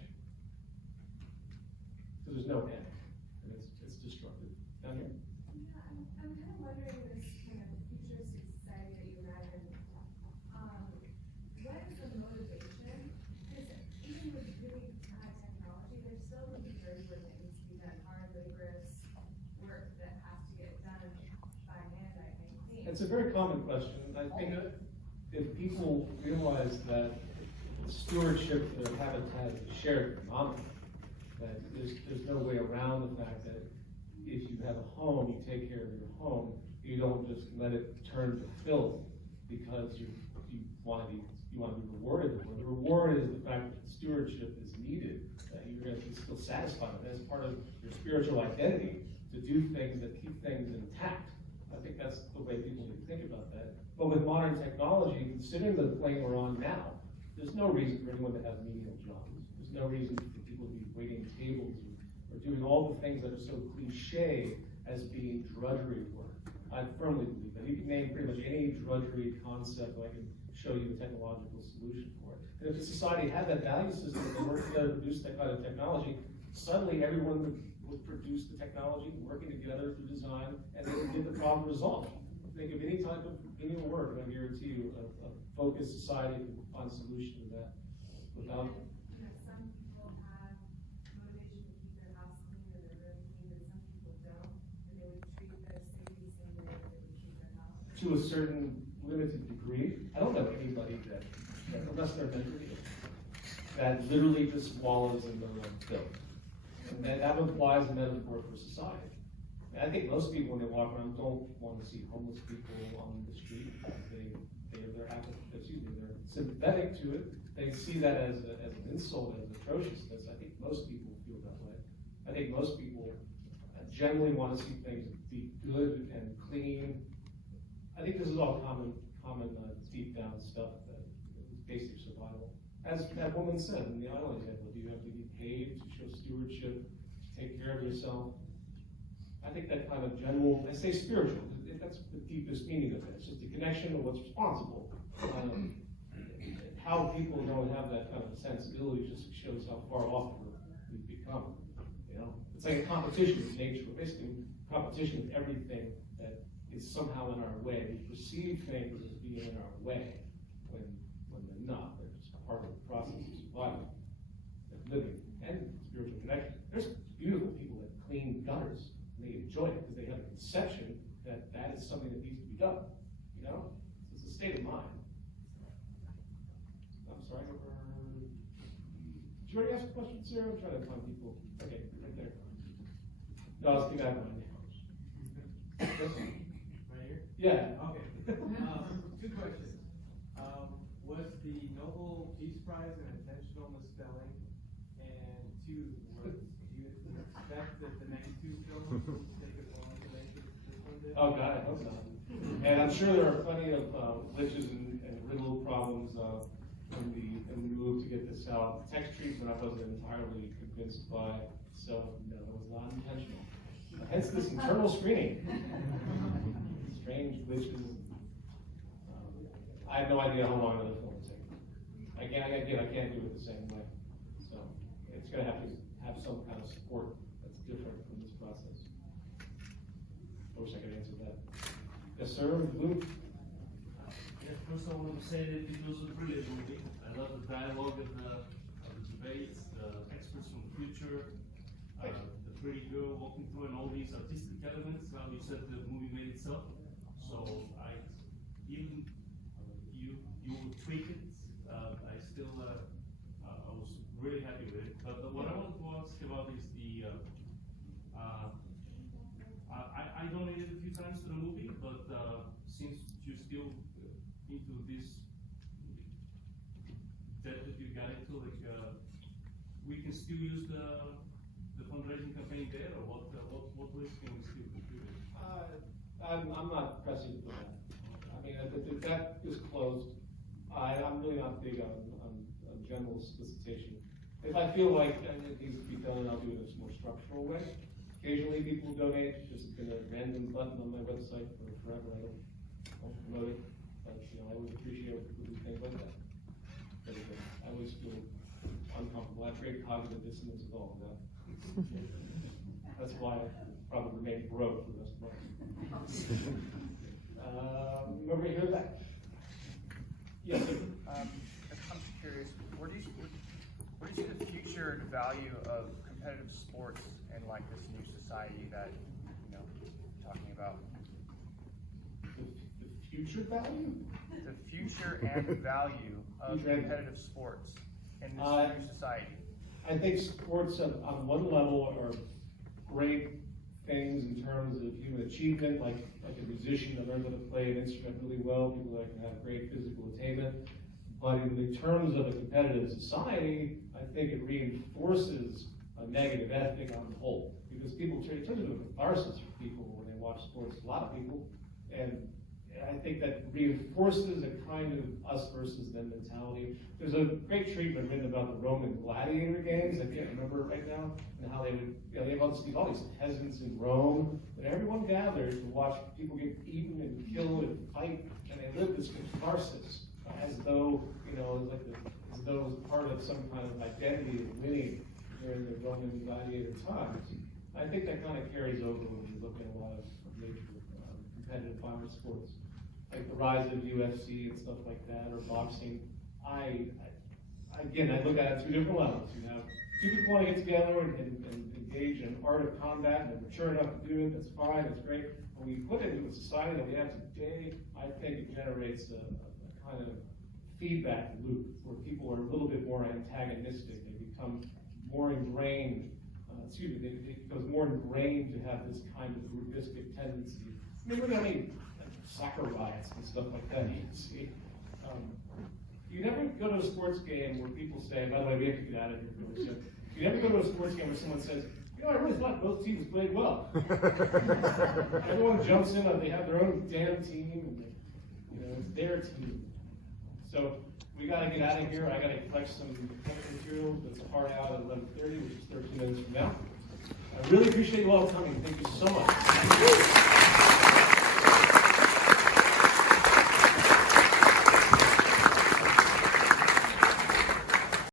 So there's no end, and it's destructive. Down here. Yeah, I'm kind of wondering this kind of futuristic society that you imagine. What is the motivation? Because even with really high technology, there's still the dirty work that needs to be done, hard, laborious work that has to get done by hand, I think. It's a very common question. I think if people realize that stewardship of their habitat is a shared phenomenon, that there's no way around the fact that if you have a home, you take care of your home, you don't just let it turn to filth because you want to be rewarded. The reward is the fact that stewardship is needed, that you're going to be still satisfied with it as part of your spiritual identity to do things that keep things intact. I think that's the way people need to think about that. But with modern technology, considering the plane we're on now, there's no reason for anyone to have menial jobs. There's no reason for people to be waiting tables or doing all the things that are so cliche as being drudgery work. I firmly believe that. You can name pretty much any drudgery concept, and I can show you the technological solution for it. And if a society had that value system and worked together to produce that kind of technology, suddenly everyone would produce the technology, working together through design, and they would get the problem resolved. Think of any type of menial work, and I guarantee you a focused society can find a solution to that without. Some people have motivation to keep their house clean or their room clean, and some people don't, and they would treat their city the same way that they would treat their house. To a certain limited degree. I don't know anybody that unless they're mentally ill, that literally just wallows in their own filth. And that applies a metaphor for society. And I think most people, when they walk around, don't want to see homeless people on the street. They're sympathetic to it. They see that as an insult, as atrociousness. I think most people feel that way. I think most people generally want to see things be good and clean. I think this is all common deep down stuff that is basic survival. As that woman said in the island example, do you have to be paid to show stewardship, to take care of yourself? I think that kind of general, I say spiritual, that's the deepest meaning of it. It's just a connection of what's responsible. How people don't have that kind of sensibility just shows how far off we've become. You know, it's like a competition with nature. Basically, competition with everything that is somehow in our way. We perceive things as being in our way when they're not. They're just part of the process of survival, and living, and spiritual connection. There's beautiful people that clean gutters, and they enjoy it because they have a conception that that is something that needs to be done. You know, it's a state of mind. I'm sorry. Did you already ask a question, Sarah? I'm trying to find people. Okay, right there. No, I was thinking about mine. Right here? Yeah. Okay. Two questions. Was the Nobel Peace Prize an intentional misspelling? And two, do you expect that the next two films will take it long to make this one did? Oh God, I hope not. And I'm sure there are plenty of glitches and riddle problems in the move to get this out. The text treatment I wasn't entirely convinced by, so no, it was not intentional. Hence this internal screening. Strange glitches. I have no idea how long another film will take. I can't do it the same way. So it's going to have some kind of support that's different from this process. I wish I could answer that. Yes, sir. Blue. Yeah, first I want to say that it was a brilliant movie. I love the dialogue of the debates, the experts from the future, the pretty girl walking through, and all these artistic elements. How you said the movie made itself. So you would tweak it. I still I was really happy with it. But what I wanted to ask about is the I donated a few times to the movie, but since you're still into this debt that you got into, like we can still use the fundraising campaign there, or what ways can we still contribute? I'm not pressing for that. I mean, the debt is closed. I'm really not big on general solicitation. If I feel like it needs to be done, I'll do it in a more structural way. Occasionally people donate, just been a random button on my website for forever. I don't promote it, but I always appreciate people do things like that. But I always feel uncomfortable. I have great cognitive dissonance with all of that. That's why I probably remain broke for the rest of my life. Over here, that. Yes, sir. I'm curious, where do you see the future and value of competitive sports in like this new society that talking about? The future value? The future and value of competitive sports in this new society. I think sports on one level are great things in terms of human achievement, like a musician that learns how to play an instrument really well, people that can have great physical attainment. But in the terms of a competitive society, I think it reinforces a negative ethic on the whole. Because people turn into a catharsis for people when they watch sports, a lot of people. And I think that reinforces a kind of us versus them mentality. There's a great treatment written about the Roman gladiator games. I can't remember it right now, and how they would, they have all these peasants in Rome, and everyone gathered to watch people get eaten and killed and fight, and they lived this catharsis as though, as though it was part of some kind of identity of winning during the Roman gladiator times. I think that kind of carries over when you look at a lot of major competitive violent sports, like the rise of UFC and stuff like that, or boxing. I again, I look at it two different levels. You know, two people want to get together and engage in art of combat, and they're mature enough to do it. That's fine. That's great. When we put it into a society that we have today, I think it generates a kind of feedback loop where people are a little bit more antagonistic. They become more ingrained. It becomes more ingrained to have this kind of groupistic tendency. I mean, look at soccer riots and stuff like that. You see. You never go to a sports game where people say, by the way, we have to get out of here really soon. You never go to a sports game where someone says, you know, I really thought both teams played well. Everyone jumps in, they have their own damn team, and you know, it's their team. So we gotta get out of here. I gotta collect some material that's hard out at 11:30, which is 13 minutes from now. I really appreciate you all coming. Thank you so much.